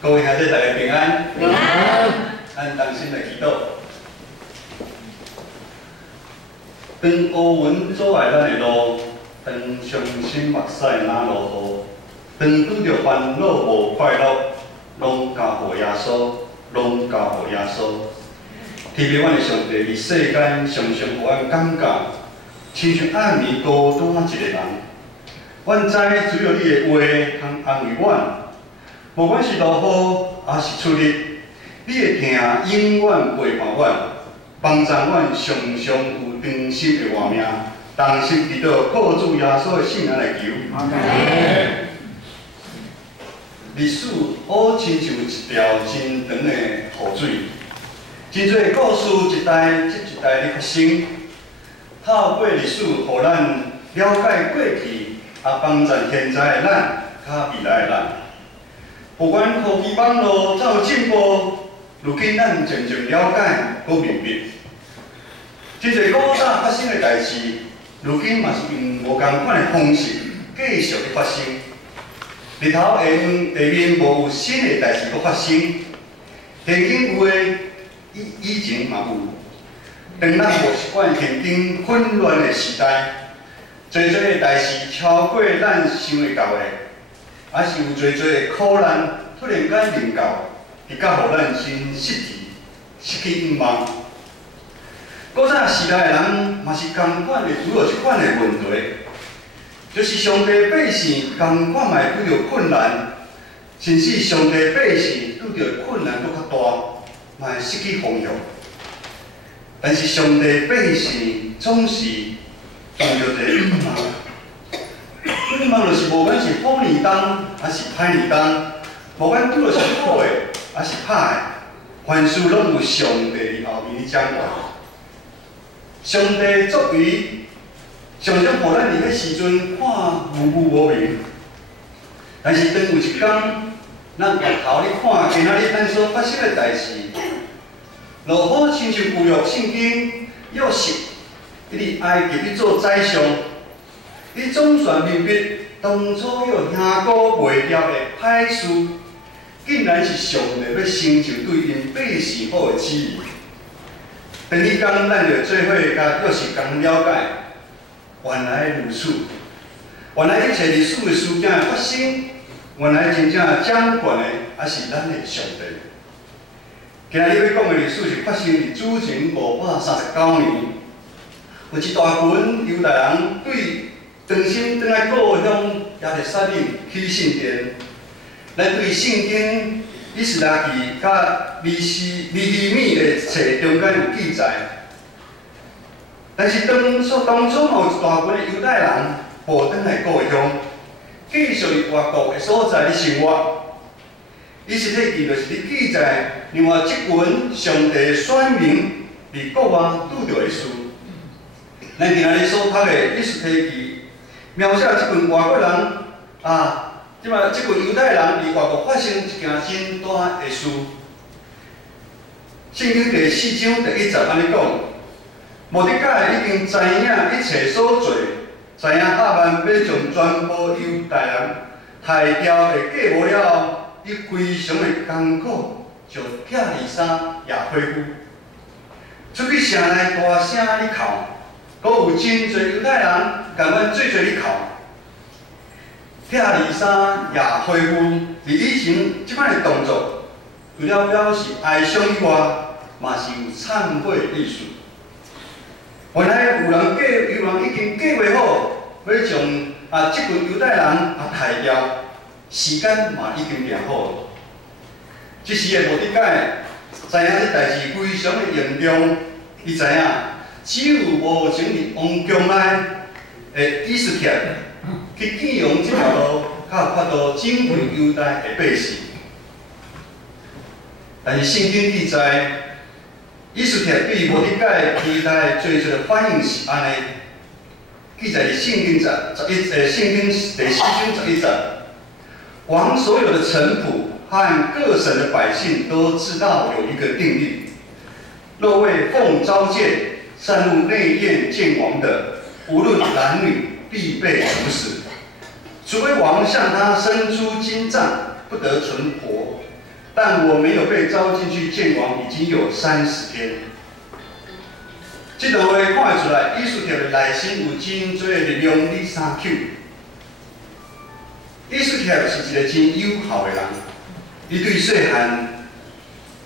各位兄弟，大家平安。平安。咱同心来祈祷。当乌云阻碍咱的路，当伤心目屎哪落雨，当拄着烦恼无快乐，拢交互耶稣，拢交互耶稣。天父，阮的上帝，伫世间常常互阮感觉，亲像暗暝孤单一个人。阮知只有你的话通安慰阮。 无管是落雨，还是出日，你的疼永远陪伴阮，帮助阮常常有长心的活命。同心祈祷，靠主耶稣的圣名来求。阿门。历史好亲像一条真长的河水，真侪故事一代接一代的发生。透过历史，互咱了解过去，也帮助现在的咱，甲未来的咱。 不管科技网络怎有进步，如今咱渐渐了解、搁明白，真侪古早发生的代志，如今嘛是用无共款的方式继续伫发生。日头下方地面无有新的代志搁发生，现今有诶以前嘛有。当咱无习惯现今混乱的时代，侪的代志超过咱想会到的。 也是有侪的苦难，突然间临到，会甲互咱心失志、失去希望。古早时代的人嘛是同款的拄着即款的问题，就是上帝百姓同款嘛会拄着困难，甚至上帝百姓拄着困难搁较大，嘛会失去方向。但是上帝百姓总是遇着一个困难。 希望就是无管是好年冬还是歹年冬，无管拄着是好的还是歹的，凡事拢有上帝伫后面伫掌管。上帝作为常常互咱伫迄时阵看无明，但是当有一天，咱回头咧看今仔日咱所发生的代志，落好亲像旧约圣经约瑟，伊伫埃及去做宰相。 伊总算明白，当初有兄哥袂了的歹事，竟然是上帝要成就对因百姓好的旨意。第二天，咱就做伙甲约瑟共了解，原来如此。原来一切历史的事件的发生，原来真正掌管的还是咱的上帝。今日要讲的历史是发生伫主前539年，有一大群犹太人对 重新转来故乡耶路撒冷去圣殿，咱对圣经以斯拉记甲尼希米的册中间有记载。但是当初嘛有一大群的犹太人步转来故乡，继续伫外国的所在咧生活。以斯拉记就是咧记载另外一群上帝的选民伫国外拄着的事。咱今仔日所读的以斯拉记。 描写即群外国人即摆即群犹太人伫外国发生一件真大的事。圣经第4章第1节安尼讲：末底改已经知影一切所做，知影哈曼要将全部犹太人杀掉的计谋了，伊非常的艰苦，就拆利衫也恢复，出去城内大声咧哭。 阁有真侪犹太人共阮做做咧哭，拆利衫也恢复。伫以前即摆的动作，除了表示哀伤以外，嘛是有忏悔的意思。原来有人已经计划好，要将即群犹太人杀掉，时间嘛已经定好了。即时的末底改知影这代志非常的严重，伊知影。 只有无前伫王宫内的以斯帖去建用这条路，才有法度拯救犹太的百姓。但是圣经记载，以斯帖对末底改期待做出的反应是安尼，记载伫圣经第4章11节，王所有的臣仆和各省的百姓都知道有一个定律，若为奉召见。 擅入内院见王的，无论男女，必被处死。除非王向他伸出金杖，不得存活。但我没有被招进去见王，已经有30天。这段话看得出来，以斯帖的内心有真多力量伫相求。以斯帖是一个真友好的人，伊对细汉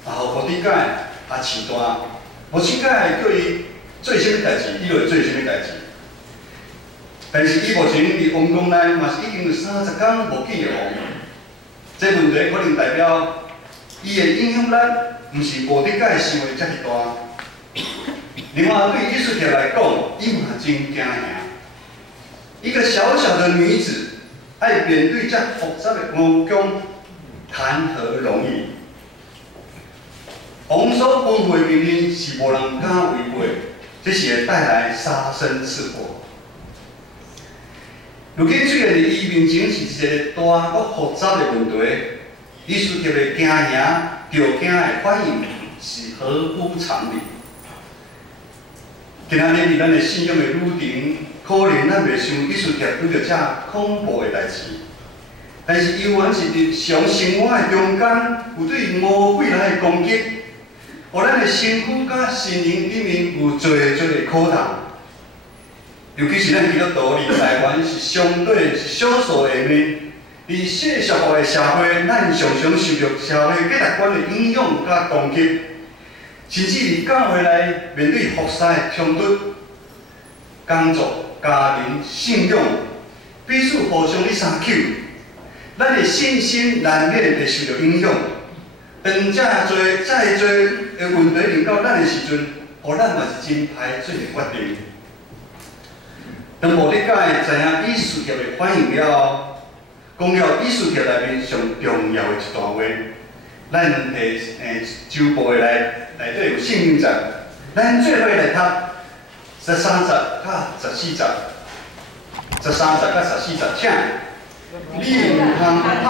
互摩底改饲大，摩底改叫伊做啥物代志，伊就会做啥物代志。但是伊目前伫王宫内嘛是已经有30天无见着王，这问题可能代表伊的影响力毋是摩底改想的遮尔大。另外，对以斯帖来讲，伊嘛真惊吓。一个小小的女子，爱面对这复杂的王宫，谈何容易？王所吩咐的命令是无人敢违背，这是会带来杀身之祸。如今出现伫伊面前是一个大搁复杂的问题，以斯帖的惊吓、着惊的反应是合乎常理。今仔日伫咱的信仰的旅程，可能咱袂想以斯帖遇到遮恐怖的代志，但是犹原是日常生活的中间，有对魔鬼来的攻击，互咱的身躯甲心灵里面有做的苦痛。尤其是咱基督徒伫台湾是相对是少数下面，伫世俗化的社会，咱常常受到社会价值观的影响甲攻击。甚至伫教会内面对复杂的冲突、工作、家庭、信仰，彼此互相咧相求，咱的信心难免会受到影响。当遮多的问题临到咱的时阵，互咱嘛是真歹做决定。当摩底改知影以斯帖的反应了后，讲了以斯帖内面上重要的一段话。咱周报的内底有圣经节，咱做伙来读13节甲14节，13节甲14节，请你毋通拍算，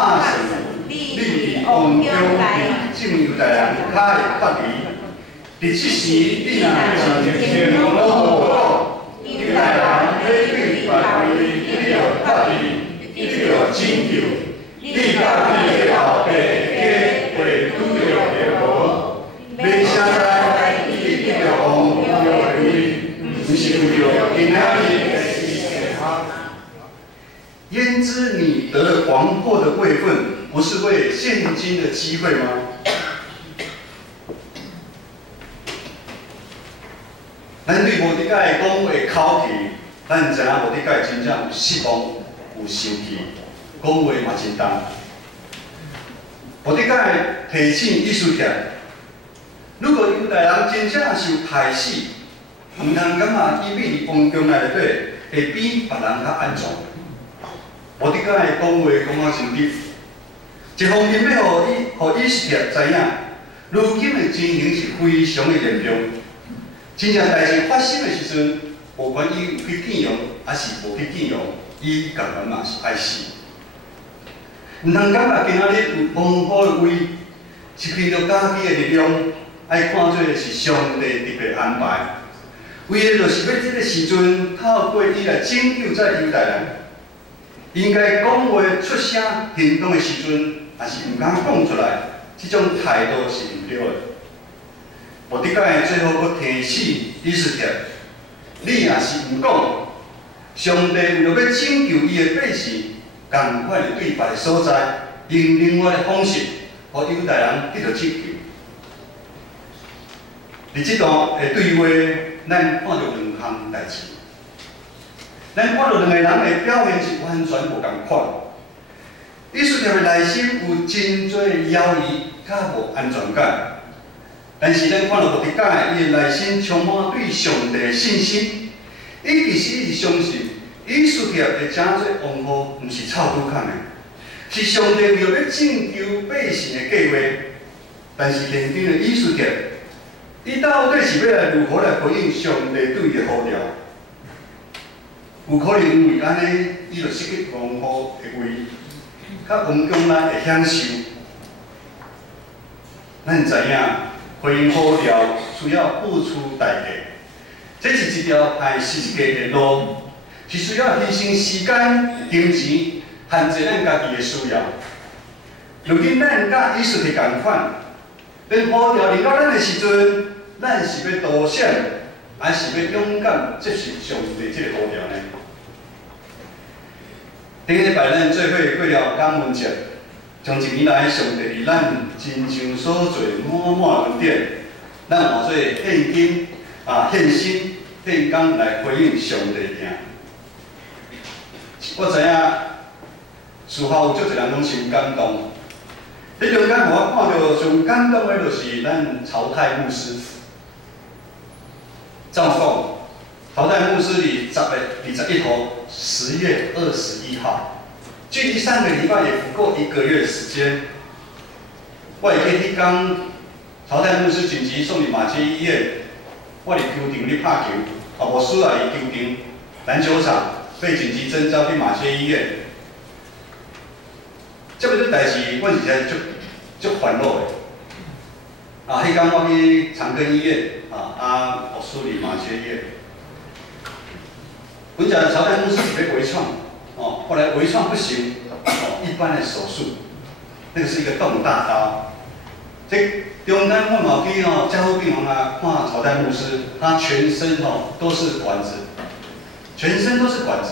你伫王中伫正犹太人较会发离。伫即时，你若真天公好讲，犹太人要对别位，你着发离，你着拯救，你甲你的后辈会拄着的无？要啥来你得着王着位，毋是为着今仔日的事情。焉知你得了王后的位分，不是为现今的机会吗？咱对摩底改讲话口气，咱知影摩底改真正有失望、有生气，讲话嘛真重。摩底改提醒以斯帖，如果犹太人真正受害死，毋通感觉伊秘伫王宫内底会比别人较安全。摩底改讲话讲啊真直，一方面要互以斯帖知影，如今的情形是非常的严重。真正代志发生的时阵，无管伊有去见容，还是无去见容，伊共款嘛是爱死。毋通感觉今仔日有王后的位，是凭着家己的力量，爱看做是上帝特别安排。为了就是要这个时阵，透过伊来拯救这犹太人，应该讲话出声行动的时阵，也是毋敢讲出来，这种态度是毋对的。摩底改最后佫提醒以斯帖，你若是毋讲，上帝为了要拯救伊的百姓，共款的对别的所在，用另外的方式，互犹太人得到拯救。伫这段的对话，咱看到2项代志。咱看到2个人的表现是完全无共款。以斯帖的内心有真多犹豫，甲无安全感。但是咱看到摩底改，伊的内心充满对上帝的信心。伊其实是相信以斯帖会成做王后，毋是臭拄坑的，是上帝为了要拯救百姓的计划。但是现今的以斯帖，伊到底是要来如何来回应上帝对伊的呼召？有可能因为安尼，伊就失去王后的位，甲王宫内的享受。咱知影。回应呼召需要付出代价，这是一条爱世界的路，是需要牺牲时间、金钱，限制咱家己的需要。如今咱甲艺术是共款，当呼召临到咱的时阵，咱是要多想，还是要勇敢接受上帝这个呼召呢？顶礼拜咱做伙过了感恩节，从一年来上帝伫咱真正所做满满恩典，咱换做献金献心、献工来回应上帝的名。我知影事后有足侪人拢真感动。迄中间，我看到最感动的，就是咱曹太牧师。照讲，曹太牧师伫10月21号，10月21号，距离上个礼拜也不够1个月时间。我会记迄天，曹太牧师紧急送入马偕医院，我伫球场咧拍球，无需要伊球场篮球场被紧急征召去马偕医院。这个代志，我是真足烦恼的。迄天我去长庚医院，我梳理马偕医院。本来曹太牧师是要微创，后来微创不行，一般的手术，那个是一个动大刀。这中间我嘛去加护病房看曹太牧师，他全身都是管子，全身都是管子。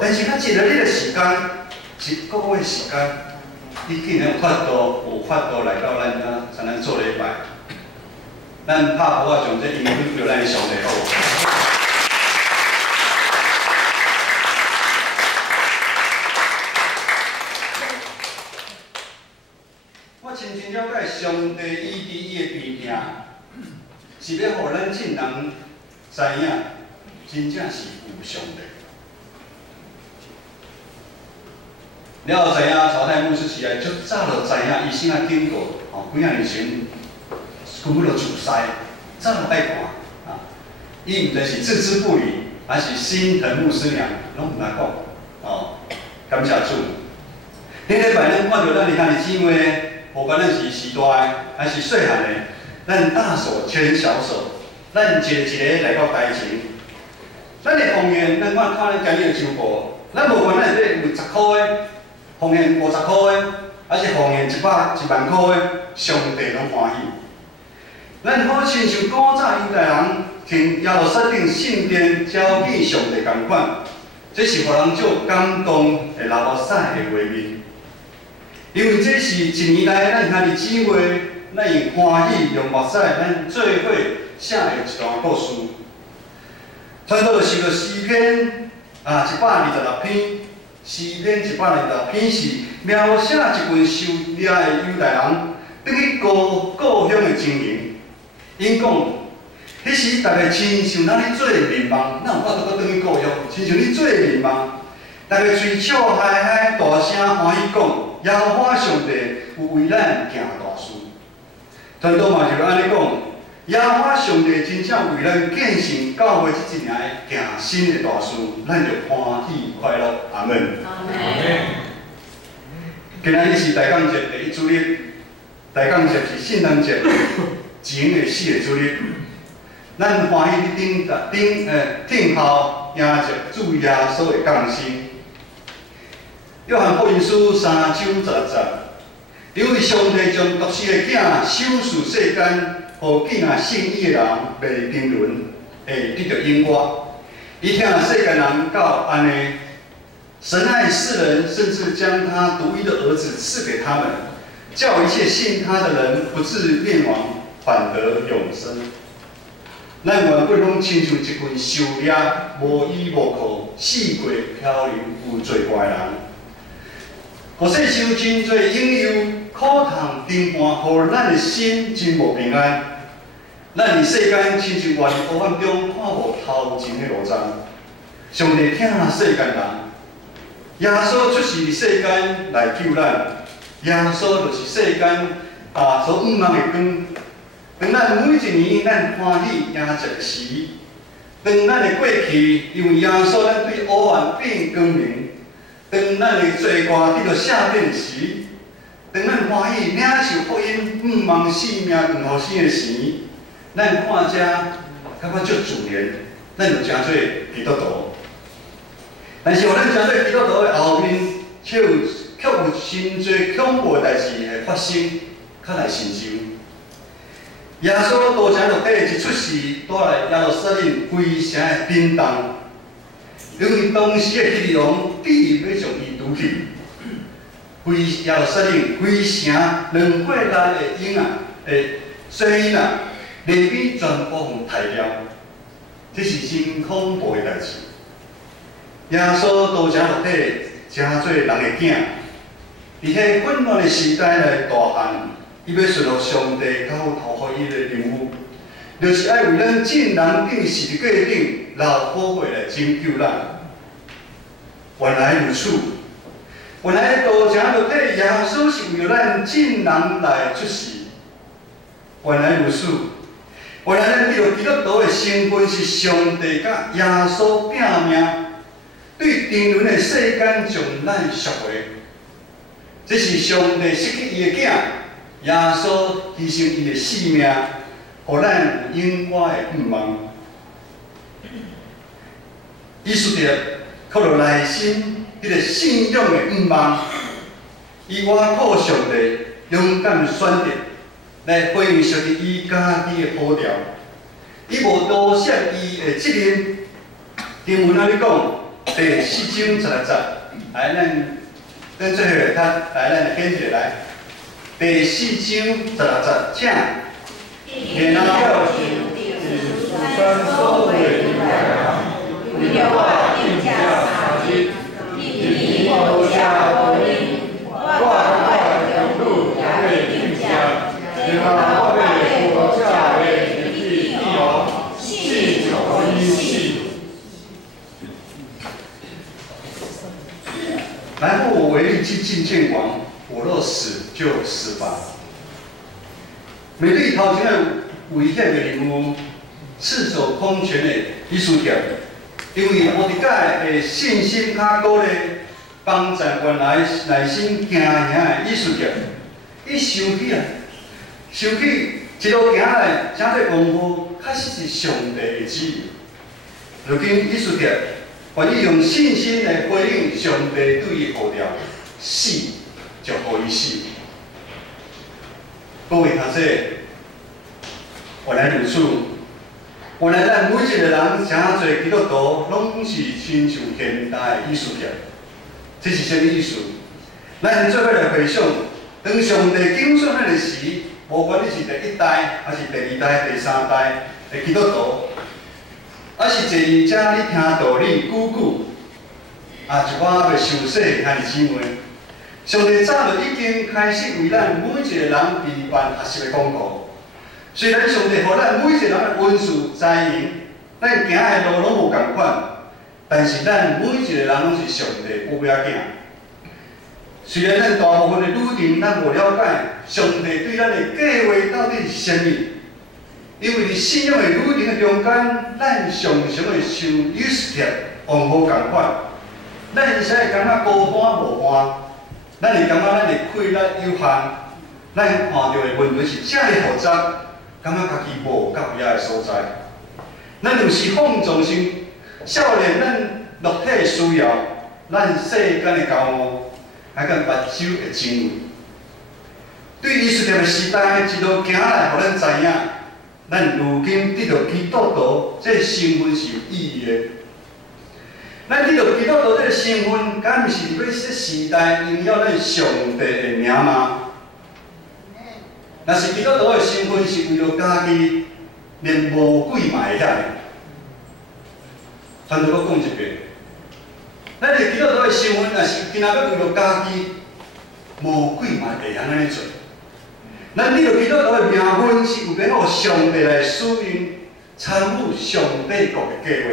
但是他一日的时间，一个月时间，你竟然有法度来到咱做礼拜，咱拍鼓将这应许着咱的上帝好。我真正了解上帝伊伫伊的边境，是要互咱众人知影，真正是有上帝。了后知影，曹太牧师起来足早就知影，医生啊经过，几啊年前根本就自师，早就爱看伊毋知是置之不理，还是心疼牧师娘，拢毋敢讲。感谢主。顶礼拜咱看到咱的兄弟姊妹，无管咱是时大的还是细汉的，咱大手牵小手，咱一个一个来到台前。咱的奉献，咱看咱今日的周报，咱无管咱内底有10块的。奉献50块的，还是奉献1万块的，上帝拢欢喜。咱好亲像古早犹太人听耶路撒冷圣殿交给上帝同款，这是互人足感动的拉摩赛的画面。因为这是一年来咱兄弟姊妹，咱用欢喜用目屎，咱做伙写的一段故事。传道是个诗篇126篇。诗篇126篇是描写一群受掠的犹太人转去故乡的情形。因讲，迄时大家亲像咱咧做面梦，哪有法度搁转去故乡？亲像你做面梦，大家嘴笑嗨嗨，大声欢喜讲，耶和华上帝有为咱行大事。传道嘛就是安尼讲。耶和华上帝真正为咱建成教会这一年行新的大事，咱就欢喜快乐。阿门。阿门。今仔日是大港节第1主日，大港节是圣诞节前的4个主日。咱欢喜等候迎接主耶稣的降生。约翰福音书3章16节，因为上帝将独生的囝赏赐世间。互敬爱信伊的人袂沉沦，会得到永活。伊听世间人到安尼，神爱世人，甚至将他独一的儿子赐给他们，叫一切信他的人不至灭亡，反得永生。咱原本拢亲像一群受掠、无依无靠、四过漂流、有罪过的人，互世受真侪引诱、苦痛、沉盘，互咱的心真无平安。咱伫世间亲像活伫黑暗中，看无头前的路障。上帝疼世间人，耶稣出世伫世间来救咱。耶稣就是世间所毋茫的光。当咱每一年咱欢喜迎接的时，当咱的过去因为耶稣咱对黑暗变光明，当咱的罪过得到赦免的时，当咱欢喜领受福音毋茫性命长互生的时。咱看遮，感觉足自然，咱就诚做基督徒。但是，互咱诚做基督徒的后面，却有却有真侪恐怖的代志会发生，较来成就。耶稣道成肉体一出世，带来耶路撒冷规城的震动，因为当时的希律王执意要将伊掳去。规耶路撒冷规城2岁内的婴仔、小婴仔，利比全部互杀掉，这是真恐怖的代志。耶稣道成肉体，真做人的囝，伫迄混乱的时代来大汉。伊要顺服上帝交托予伊的任务，就是爱为咱众人顶十字架顶流宝血来拯救咱。原来如此，原来道成肉体耶稣是为了咱众人来出世。原来如此，原来咱得到基督徒的身份是上帝甲耶稣拼命，对沉沦的世间将咱赎回。这是上帝失去伊的囝。耶稣牺牲伊的性命，互咱有永远的盼望。伊输着靠着内心迄个信仰的盼望，伊瓦靠上帝勇敢选择来回应上帝伊家己的呼召。伊无多谢伊的责任。经文安尼讲，第4章16节，来咱做伙来读，来咱跟起来。第4章16节，请。然後是穿梭為太陽，為了我定價查經，你某家我因，我的路也會定價，然後被我價為地有信求因信。然后我为力去觐见王。我若死就死吧。面对头前的危险的任务，赤手空拳的伊斯帖，因为摩迪改的信心较高咧，帮助原来内心惊吓的伊斯帖，伊想起一路行来，真侪功夫，确实是上帝的旨意。如今伊斯帖愿意用信心来回应上帝对伊呼召，死。就互伊死。各位读者，原来如此。原来咱每一个人真侪基督徒，拢是亲像现代的艺术家。这是啥物意思？咱做伙来回想，当上帝拣选咱的时，无管你是第1代，还是第2代、第3代的基督徒，还是坐伫遮你听道理久，一寡未受洗兄弟姊妹。上帝早就已经开始为咱每一个人备办学习的功课。虽然上帝予咱每一个人的恩赐才能，咱行的路拢无共款，但是咱每一个人拢是上帝宝贝仔囝。虽然咱大部分的旅程咱无了解上帝对咱的计划到底是啥物，因为伫信仰的旅程的中间，咱常常会像以色列王无共款，咱会使会感觉孤单无伴。咱会感觉咱的困难有限，咱看到的问题是遮尔复杂，感觉家己无到遐个所在。咱有时放纵心，少年咱肉体的需要，咱世间的交恶，还甲目睭的情味。对以色列的时代一路行来，互咱知影，咱如今得到基督徒这身份是有意义的。咱得到基督徒这个身份，敢毋是要说时代荣耀咱上帝的名吗？若是基督徒的身份是为了家己，连魔鬼嘛会晓的。反正我讲一遍，咱的基督徒的身份，若是今仔要为了家己，魔鬼嘛会晓安尼做。咱得到基督徒的名分，是为了互上帝来使用，参与上帝国的计划。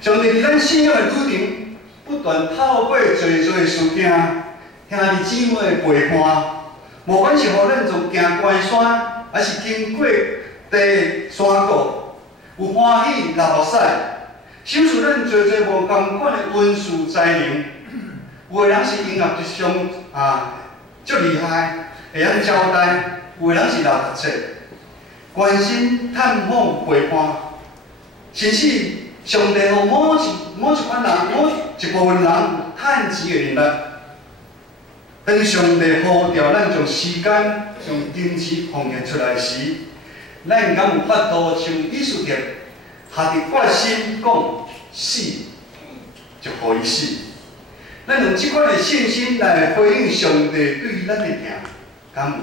上帝伫咱信仰的旅程，不断透过侪事件，兄弟姊妹的陪伴，无管是互咱从行关山，还是经过地山谷，有欢喜流目屎，享受咱侪无共款的恩赐才能。有的人是音乐一项足厉害，会晓交代；有的人是老读册，关心、探访、陪伴，甚至上帝互某一款人、某一部分人趁钱的能力。当上帝呼召咱将时间、将金钱奉献出来时，咱敢有法度像以斯帖下定决心讲死，就互伊死？咱用即款的信心来回应上帝对咱的听，敢有？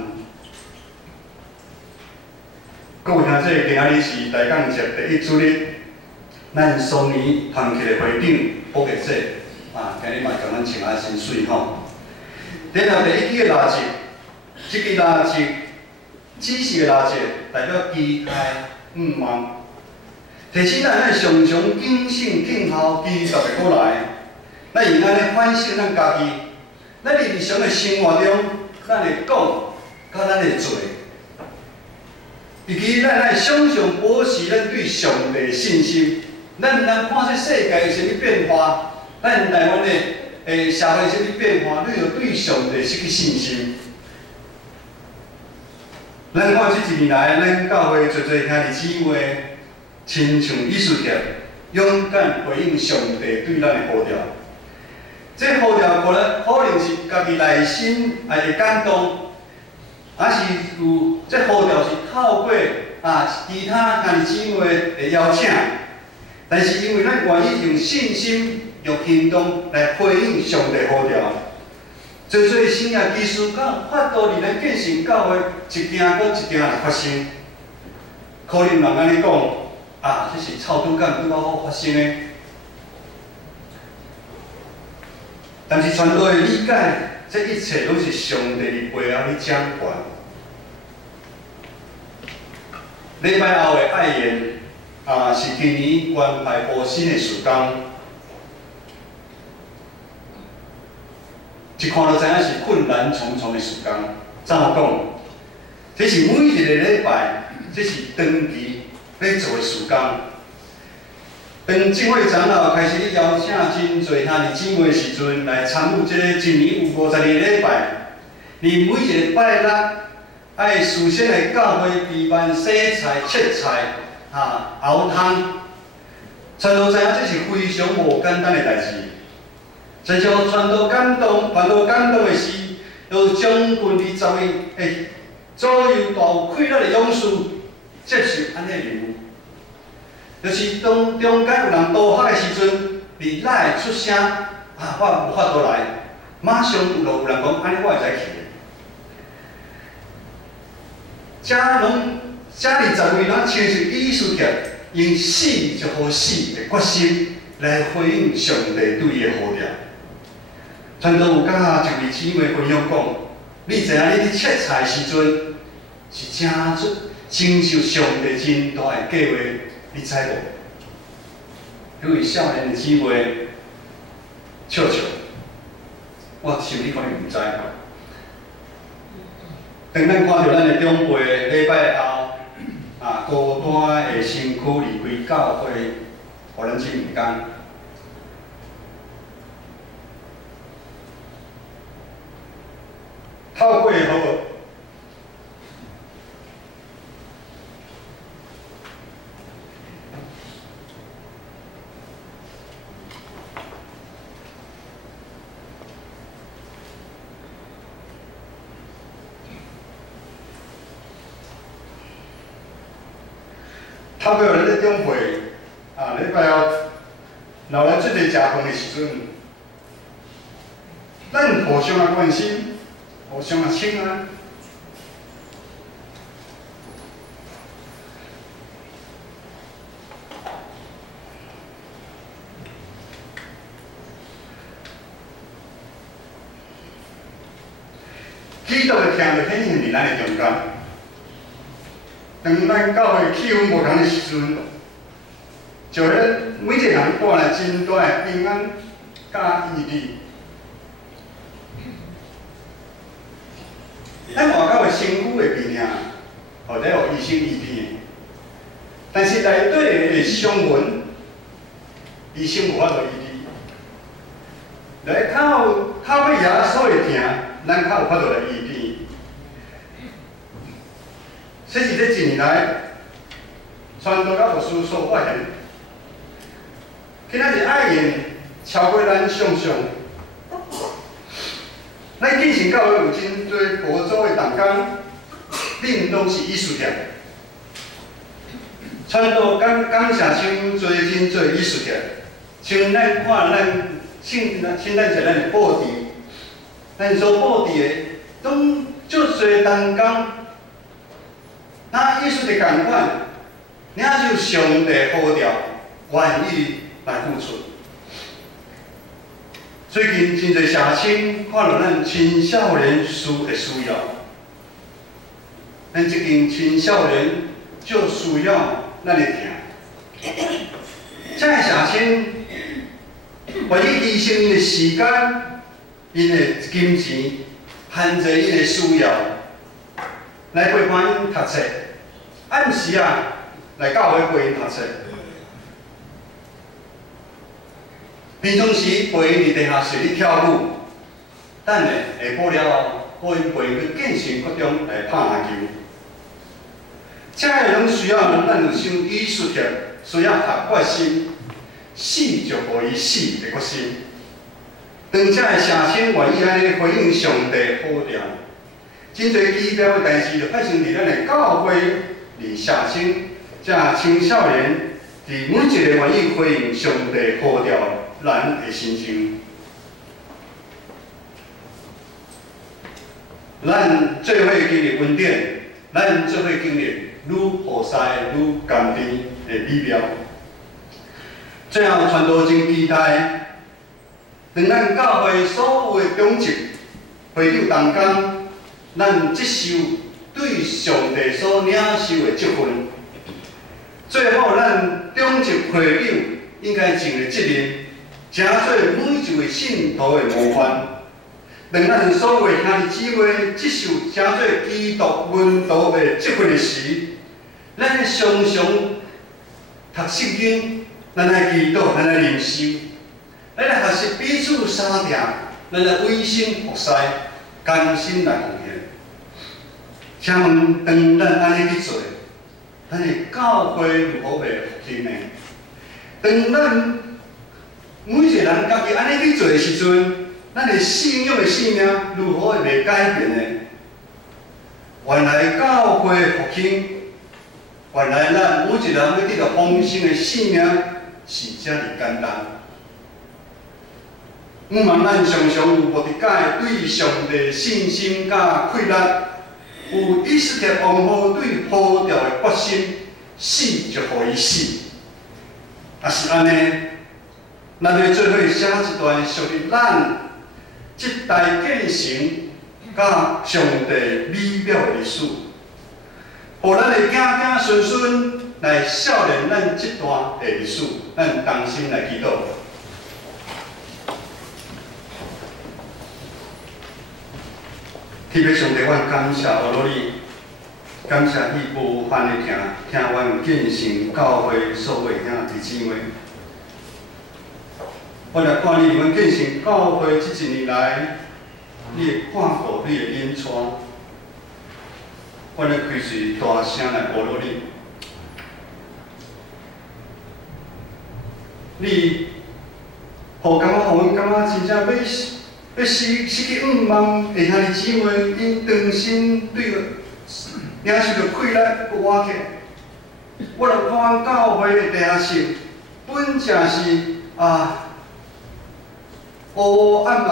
各位兄弟，今仔日是大港节第1主日，咱双年团契的会长补给节今日嘛将咱穿啊真水吼。然后第1期的垃圾，这个垃圾，指示的垃圾代表期待、望，提醒咱常常谨慎听候基督的过来。咱用安尼反省咱家己，咱日常的生活中，咱会讲，甲咱会做，以及咱来常常保持咱对上帝的信心。咱毋通看这世界有啥物变化，咱台湾的社会有啥物变化，你着对上帝失去信心。咱看这1年来，咱教会做兄弟姊妹，亲像以斯帖，勇敢回应上帝对咱的呼召。这呼召可能是家己内心的感动，还是有这呼召是透过其他兄弟姊妹的邀请，但是因为咱愿意用信心、用行动来回应上帝呼召，做生涯技术甲法度伫咱建成教会一件搁一件来发生。可能人安尼讲这是操拄感拄好发生的。但是传道的理解，这一切拢是上帝伫背后咧掌管。礼拜后的爱宴是今年关怀部新的事工，一看就知影是困难重重的事工。怎么讲？这是每一个礼拜，这是长期咧做的事工。当政会长老开始邀请真侪兄弟姊妹的时阵，来参与这个一年有50个礼拜，你每一个拜六，爱事先来教会备办洗菜、切菜、熬汤，传道知影这是非常无简单的代志。真正传道感动的是，有将近20位左右大有气力的勇士接受安尼任务。就是当中间有人倒下的时阵，你哪会出声？我无法度来，马上有人讲，安尼我会使去。这20位人亲像以斯帖，用死就好死的决心来回应上帝对伊的呼召。传道有甲一位姊妹分享讲，你知影你伫切菜的时阵，是真受上帝真大的计划。你知无？迄位少年的姊妹笑笑，我想你可能毋知。当咱看到咱的长辈礼拜后，孤单的身躯离开教会，互咱真毋甘。透过透过咱的长辈，礼拜后老来出来食饭的时阵，咱互相的关心，互相的请安。基督的听就显现伫咱的中间。当咱教会气氛无同的时阵，就咱每一个人带来真大的平安甲意义。咱外口的身躯会变疼，或者有医生医病，但是内底的伤痕，医生无法度医治。来口尾牙所会疼，咱较有法度来医治。这是这1年来，传道甲牧师所发现，今仔日爱宴超过咱想象。咱建成教会有真侪佛祖的同工，恁拢是艺术家。传道感谢像做真侪艺术家，像咱看咱请咱一下咱的布置，咱所布置的，拢足侪同工，那艺术的感官，领受上帝呼召，愿意来付出。最近真侪社青看到咱青少年需的需要，咱这间青少年就需要咱的听。这个社青愿意牺牲因的时间、因的金钱，限制因的需要，来陪伴因读册。暗时啊，来教会陪因读册。平常时陪因伫地下室里跳舞，等下下晡了后，陪因去健身国中来拍篮球。这个拢需要咱有像艺术家，需要下决心，死就互伊死的决心。当这个社青愿意安尼回应上帝呼召，真侪奇妙的代志就发生伫咱的教会，伫社青、这青少年，伫每一个愿意回应上帝呼召咱的心情。咱做伙经历恩典，咱做伙经历愈和谐、愈甘甜的美妙。最后，传道真期待，当咱教会所有的长职、会友同工，咱接受对上帝所领受的职分。最后，咱长职会友应该尽的责任，成做每一位信徒的模范。当咱所有兄弟姊妹接受成做基督门徒的职分的时，咱要常常读圣经，咱来祈祷，咱来灵修，咱来学习彼此相听，咱来委身服侍，甘心来奉献。请问，当咱安尼去做，咱的教会如何袂复兴呢？当咱每一个人家己安尼去做的时阵，咱的信仰的生命如何会袂改变呢？原来教会复兴，原来咱每一人要得到丰盛的生命是遮尔简单。毋茫咱常常有无伫解对上帝的信心甲快乐，有以色列王后对呼召的决心，死就互伊死。也是安尼，咱要做伙写一段属于咱这代继承甲上帝美妙的历史，互咱的子子孙孙来少年咱这段的历史，咱同心来祈祷。特别上帝，阮感谢阿罗你，感谢你无限的听阮建成教会所有兄弟姊妹。我来看你阮建成教会这一年来，你的看顾，你的引带，我来开嘴大声来阿罗你。你，互阮感觉真正要失去毋茫的兄弟姊妹，因长心对领受着快乐搁活起。我来看阮教会的地下室，本正是黑暗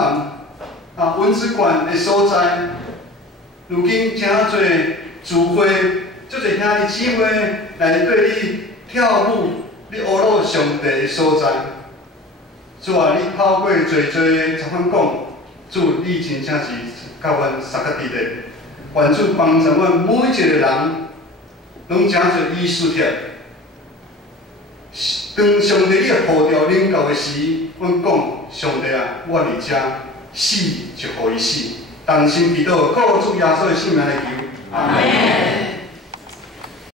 暗蚊子馆的所在。如今真侪聚会，足侪兄弟姊妹来对你跳舞，你学习上帝的所在。主啊，你透过侪侪插款讲。主，你真正是甲阮三个伫咧，愿主帮助阮每一个人，拢真做艺术家。当上帝你呼召领导的时，阮讲上帝啊，我伫遮死就互伊死，同心祈祷，靠主耶稣的圣名来求。阿门。